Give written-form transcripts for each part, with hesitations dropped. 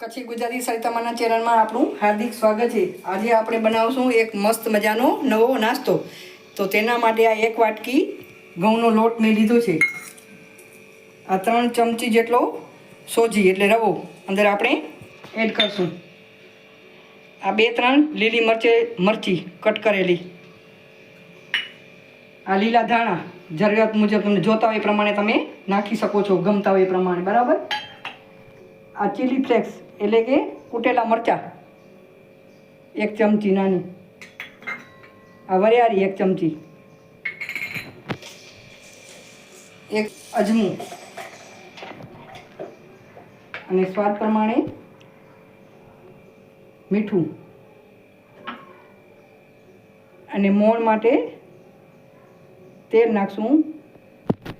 કચ્છી ગુજરાતી સરિતામાના ચેનલમાં આપણું હાર્દિક સ્વાગત છે। આજે આપણે બનાવશું એક મસ્ત મજાનો નવો નાસ્તો। તો તેના માટે આ એક વાટકી ઘઉંનો લોટ મેં લીધો છે। આ 3 ચમચી જેટલો સોજી એટલે રવો અંદર આપણે એડ કરશું। આ 2-3 લીલી મરચી કટ કરેલી। આ લીલા ધાણા જરૂરિયાત મુજબ તમને જોતા હોય એ પ્રમાણે તમે નાખી શકો છો, ગમતા હોય એ પ્રમાણે, બરાબર। આ ચીલી ફ્લેક્સ એટલે કે કૂટેલા મરચાં 1 ચમચી નાની। આ વરિયાળી 1 ચમચી। એક અજમું અને સ્વાદ પ્રમાણે મીઠું અને મોણ માટે તેલ નાખશું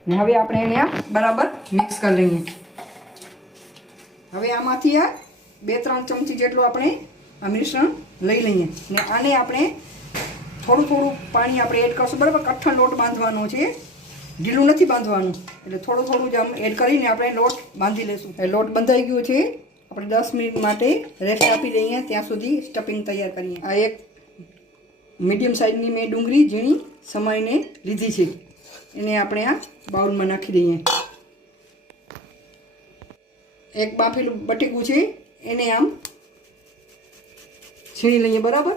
ને હવે આપણે એને બરાબર મિક્સ કરી લઈએ। હવે આમાંથી આ 2-3 ચમચી જેટલું આપણે આ મિશ્રણ લઈ લઈએ ને આને આપણે થોડું પાણી આપણે એડ કરશું, બરાબર। કઠણ લોટ બાંધવાનો છે, ઢીલું નથી બાંધવાનું, એટલે થોડું જ આમ એડ કરીને આપણે લોટ બાંધી લઈશું। એ લોટ બંધાઈ ગયો છે, આપણે 10 મિનિટ માટે રેસ્ટ આપી દઈએ, ત્યાં સુધી સ્ટફિંગ તૈયાર કરીએ। આ એક મીડિયમ સાઇઝની મેં ડુંગળી ઝીણી સમારીને લીધી છે, એને આપણે આ બાઉલમાં નાખી દઈએ। એક બાફેલું બટેકું છે, એને આમ છીણી લઈએ, બરાબર,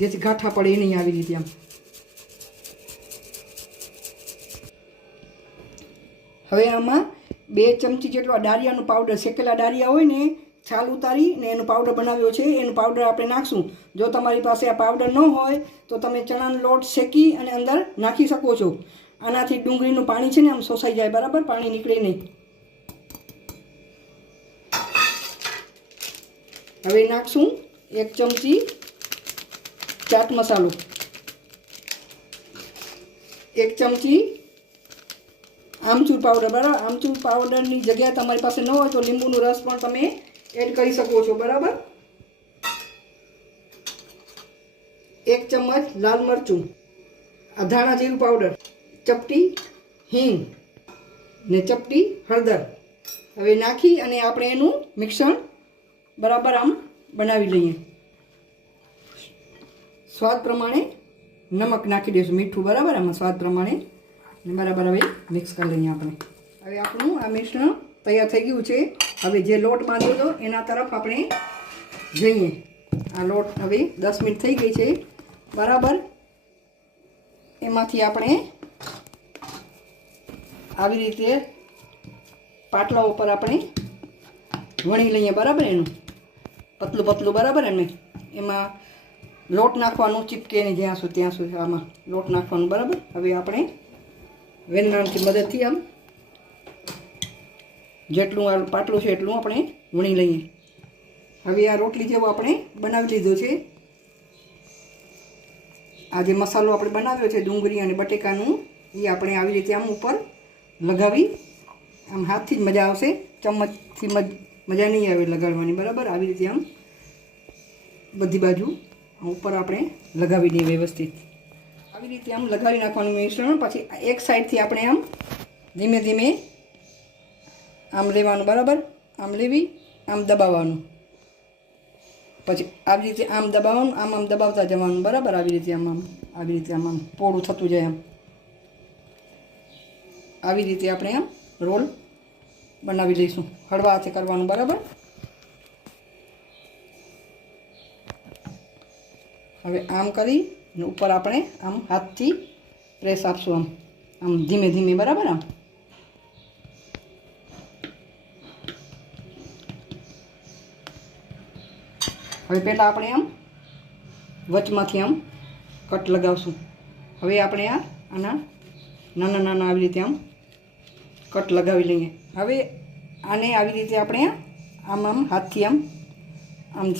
જેથી ગાંઠા પડે એ નહીં, આવી રીતે આમ। હવે આમાં 2 ચમચી જેટલો ડાળિયાનું પાવડર, શેકેલા ડાળિયા હોય ને, છાલ ઉતારી ને એનો પાવડર બનાવ્યો છે, એનું પાવડર આપણે નાખશું। જો તમારી પાસે આ પાવડર ન હોય તો તમે ચણાનો લોટ શેકી અને અંદર નાખી શકો છો। આનાથી ડુંગળીનું પાણી છે ને આમ શોષાઈ જાય, બરાબર, પાણી નીકળે નહીં। હવે નાખશું 1 ચમચી ચાટ મસાલો, 1 ચમચી આમચૂર પાવડર, બરાબર। આમચૂર પાવડરની જગ્યાએ તમારી પાસે ન હોય તો લીંબુનો રસ પણ તમે એડ કરી શકો છો, બરાબર। 1 ચમચ લાલ મરચું, આ ધાણા જીરું પાવડર, ચપટી હિંગ ને ચપટી હળદર। હવે નાખી અને આપણે એનું મિશ્રણ બરાબર આમ બનાવી લઈએ। સ્વાદ પ્રમાણે નમક નાખી દઈશું, મીઠું, બરાબર, આમાં સ્વાદ પ્રમાણે બરાબર। હવે મિક્સ કરી લઈએ આપણે। હવે આપણું આ મિશ્રણ તૈયાર થઈ ગયું છે। હવે જે લોટ બાંધ્યો હતો એના તરફ આપણે જઈએ। આ લોટ હવે 10 મિનિટ થઈ ગઈ છે, બરાબર। એમાંથી આપણે આવી રીતે પાટલા ઉપર આપણે વણી લઈએ, બરાબર, એનું પતલું, બરાબર। એમાં લોટ નાખવાનું, ચીપકે નહીં જ્યાં સુધી ત્યાં સુધી આમાં લોટ નાખવાનું, બરાબર। હવે આપણે વેલણાની મદદથી આમ જેટલું આ પાટલું છે એટલું આપણે વણી લઈએ। હવે આ રોટલી જેવો આપણે બનાવી લીધો છે। આ જે મસાલો આપણે બનાવ્યો છે ડુંગળી અને બટેકાનું, એ આપણે આવી રીતે આમ ઉપર લગાવી, આમ હાથથી જ મજા આવશે, ચમચથી મજા નહીં આવે લગાડવાની, બરાબર। આવી રીતે આમ બધી બાજુ ઉપર આપણે લગાવી દઈએ વ્યવસ્થિત, આવી રીતે આમ લગાવી નાખવાનું મિશ્રણ। પછી એક સાઈડથી આપણે આમ ધીમે ધીમે આમ લેવાનું, બરાબર, આમ લેવી, આમ દબાવવાનું, પછી આવી રીતે આમ દબાવવાનું, આમ દબાવતા જવાનું, બરાબર। આવી રીતે આવી રીતે આમ પોળું થતું જાય, આવી રીતે આપણે આમ રોલ બનાવી લઈશું, હળવા હાથે કરવાનું, બરાબર। હવે આમ કરી ને ઉપર આપણે આમ હાથથી પ્રેસ આપશું, આમ ધીમે ધીમે, બરાબર। આમ હવે પહેલાં આપણે આમ વચમાંથી આમ કટ લગાવશું। હવે આપણે આના નાના આવી રીતે આમ કટ લગાવી લઈએ। હવે આને આવી રીતે આપણે આમ હાથથી આમ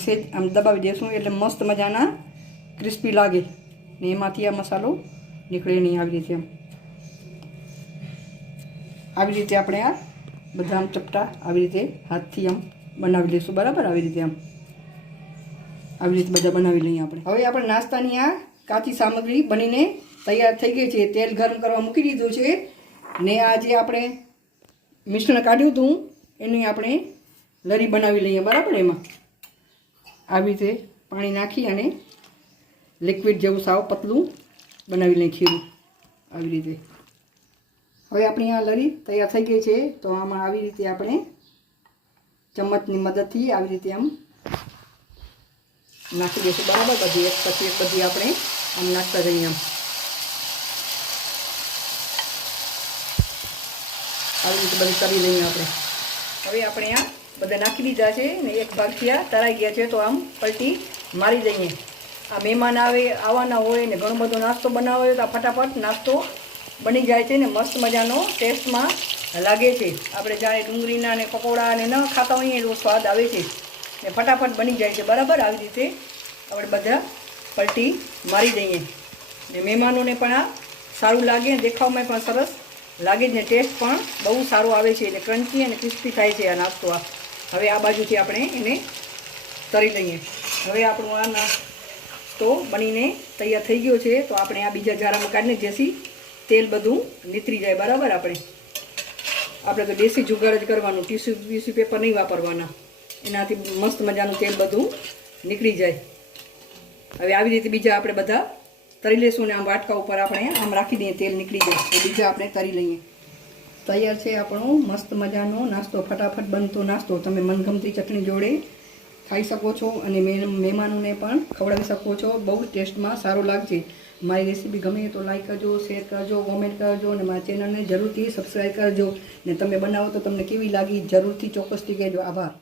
સેજ આમ દબાવી દઈશું, એટલે મસ્ત મજાના ક્રિસ્પી લાગે ને એમાંથી આ મસાલો નીકળે નહીં। આવી રીતે આપણે આ બધા આમ ચપટા આવી રીતે હાથથી આમ બનાવી લઈશું, બરાબર। આવી રીતે બધા બનાવી લઈએ આપણે। હવે આપણે નાસ્તાની આ કાચી સામગ્રી બનીને તૈયાર થઈ ગઈ છે। તેલ ગરમ કરવા મૂકી દીધું છે ને આ જે આપણે મિશ્રણ કાઢ્યું હતું એની આપણે લરી બનાવી લઈએ બરાબર. એમાં આવી રીતે પાણી નાખી અને લિક્વિડ જેવું સાવ પતલું બનાવી લઈએ ખીરું આવી રીતે. હવે આપણી આ લરી તૈયાર થઈ ગઈ છે. તો આમાં આવી રીતે આપણે ચમચની મદદથી આવી રીતે આમ નાખી દઈશું બરાબર. બધી એક પછી એક બધી આપણે આમ નાખતા જઈએ આમ આવી રીતે બધી કરી લઈએ આપણે. હવે આપણે આ બધા નાખી દીધા છે ને એક ભાગ થયા તરાઈ ગયા છે. તો આમ પલટી મારી દઈએ. આ મહેમાન આવવાના હોય ને ઘણો બધો નાસ્તો બનાવવો હોય તો આ ફટાફટ નાસ્તો બની જાય છે ને મસ્ત મજાનો ટેસ્ટમાં લાગે છે. આપણે જાણે ડુંગળીના ને પકોડા ને ન ખાતા હોઈએ એવો સ્વાદ આવે છે ને ફટાફટ બની જાય છે બરાબર. આવી રીતે આપણે બધા પલટી મારી દઈએ ને મહેમાનોને પણ આ સારું લાગે ને દેખાવમાં પણ સરસ લાગે ને ટેસ્ટ પણ બહુ સારો આવે છે એટલે ક્રન્ચી અને ક્રિસ્પી થાય છે આ નાસ્તો. હવે આ બાજુથી આપણે એને તળી લઈએ. હવે આપણું આ નાસ્તો બનીને તૈયાર થઈ ગયો છે. તો આપણે આ બીજા જારામાં કાઢીને જેથી તેલ બધું નીતરી જાય બરાબર. આપણે તો દેશી જુગાડ જ કરવાનું, ટીસ્યુ પેપર નહીં વાપરવાના, એનાથી મસ્ત મજાનું તેલ બધું નીકળી જાય. હવે આવી રીતે બીજા આપણે બધા તરી લઈશું ને આમ વાટકા ઉપર આપણે આમ રાખી દઈએ તેલ નીકળી જાય તો બીજા આપણે તરી લઈએ. તૈયાર છે આપણો મસ્ત મજાનો નાસ્તો, ફટાફટ બનતો નાસ્તો. તમે મનગમતી ચટણી જોડે ખાઈ શકો છો અને મહેમાનોને પણ ખવડાવી શકો છો. બહુ ટેસ્ટમાં સારું લાગશે. મારી રેસીપી ગમે તો લાઈક કરજો, શેર કરજો, કોમેન્ટ કરજો અને મારા ચેનલને જરૂરથી સબસ્ક્રાઈબ કરજો. ને તમે બનાવો તો તમને કેવી લાગી જરૂરથી ચોક્કસથી કહેજો. આભાર.